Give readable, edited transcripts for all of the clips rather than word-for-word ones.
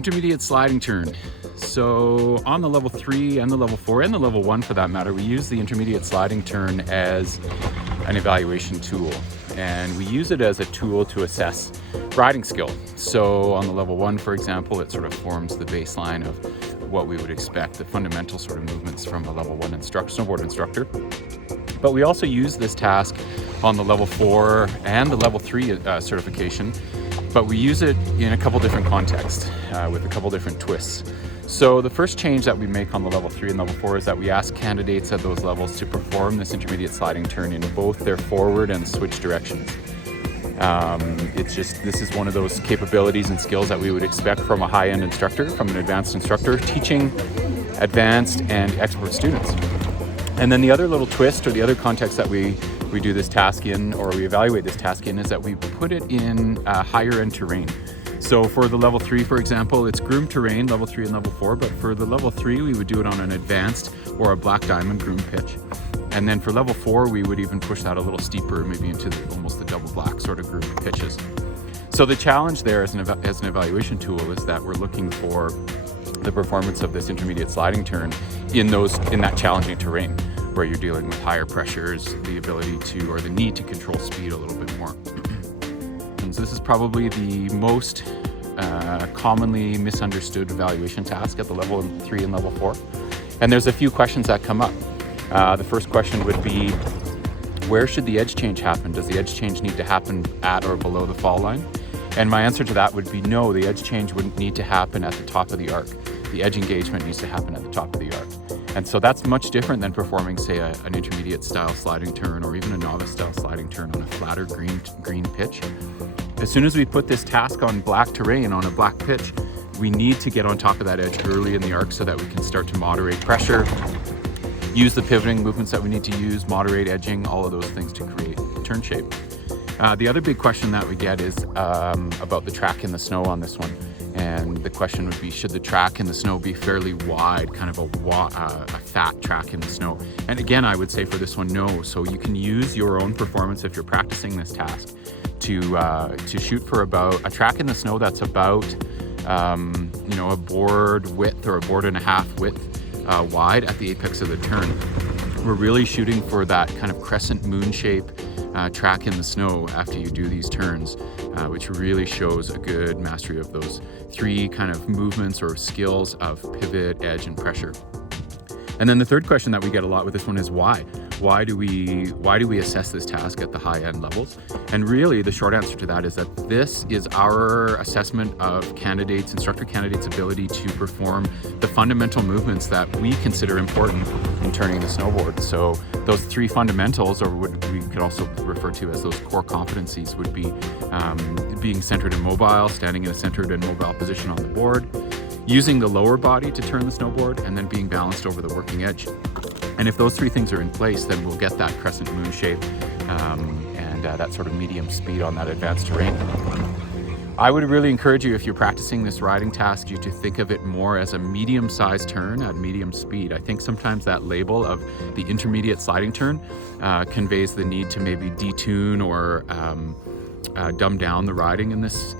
Intermediate sliding turn. So on the level 3 and the level 4 and the level 1 for that matter, we use the intermediate sliding turn as an evaluation tool. And we use it as a tool to assess riding skill. So on the level 1, for example, it sort of forms the baseline of what we would expect, the fundamental sort of movements from a level 1 snowboard instructor. But we also use this task on the level 4 and the level 3 certification, but we use it in a couple different contexts with a couple different twists. So the first change that we make on the level 3 and level 4 is that we ask candidates at those levels to perform this intermediate sliding turn in both their forward and switch directions. This is one of those capabilities and skills that we would expect from a high-end instructor, from an advanced instructor teaching advanced and expert students. And then the other little twist, or the other context that we do this task in, or we evaluate this task in, is that we put it in higher end terrain. So for the level 3, for example, it's groomed terrain, level 3 and level 4, but for the level 3, we would do it on an advanced or a black diamond groomed pitch. And then for level 4, we would even push that a little steeper, maybe into almost the double black sort of groomed pitches. So the challenge there as an evaluation tool is that we're looking for the performance of this intermediate sliding turn in that challenging terrain where you're dealing with higher pressures, the ability to, or the need to control speed a little bit more. And so this is probably the most commonly misunderstood evaluation task at the level 3 and level 4. And there's a few questions that come up. The first question would be, where should the edge change happen? Does the edge change need to happen at or below the fall line? And my answer to that would be no, the edge change wouldn't need to happen at the top of the arc. The edge engagement needs to happen at the top of the arc. And so that's much different than performing, say, an intermediate style sliding turn or even a novice style sliding turn on a flatter green pitch. As soon as we put this task on black terrain, on a black pitch, we need to get on top of that edge early in the arc so that we can start to moderate pressure, use the pivoting movements that we need to use, moderate edging, all of those things to create turn shape. The other big question that we get is about the track in the snow on this one. And the question would be, should the track in the snow be fairly wide, kind of a fat track in the snow? And again, I would say for this one, no. So you can use your own performance if you're practicing this task to shoot for about a track in the snow that's about a board width or a board and a half width wide at the apex of the turn. We're really shooting for that kind of crescent moon shape track in the snow after you do these turns, which really shows a good mastery of those 3 kind of movements or skills of pivot, edge, and pressure. And then the third question that we get a lot with this one is why? Why do we assess this task at the high end levels? And really the short answer to that is that this is our assessment of instructor candidates' ability to perform the fundamental movements that we consider important in turning the snowboard. So those 3 fundamentals, or what we could also refer to as those core competencies, would be being centered and mobile, standing in a centered and mobile position on the board, using the lower body to turn the snowboard, and then being balanced over the working edge. And if those 3 things are in place, then we'll get that crescent moon shape and that sort of medium speed on that advanced terrain. I would really encourage you, if you're practicing this riding task, you to think of it more as a medium-sized turn at medium speed. I think sometimes that label of the intermediate sliding turn conveys the need to maybe detune or dumb down the riding in this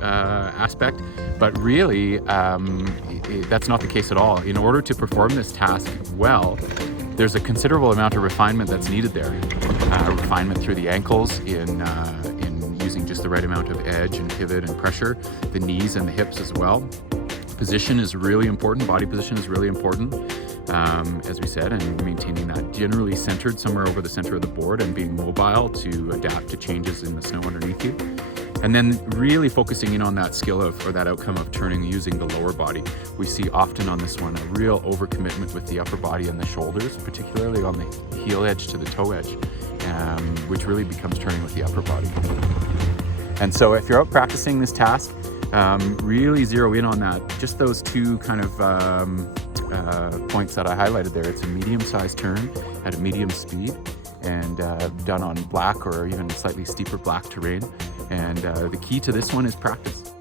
aspect, but really that's not the case at all. In order to perform this task well, there's a considerable amount of refinement that's needed there. Refinement through the ankles in using just the right amount of edge and pivot and pressure, the knees and the hips as well. Position is really important, body position is really important, as we said, and maintaining that generally centered somewhere over the center of the board and being mobile to adapt to changes in the snow underneath you. And then really focusing in on that skill or that outcome of turning using the lower body. We see often on this one a real overcommitment with the upper body and the shoulders, particularly on the heel edge to the toe edge, which really becomes turning with the upper body. And so if you're out practicing this task, really zero in on that, just those 2 kind of points that I highlighted there. It's a medium-sized turn at a medium speed and done on black or even slightly steeper black terrain. And the key to this one is practice.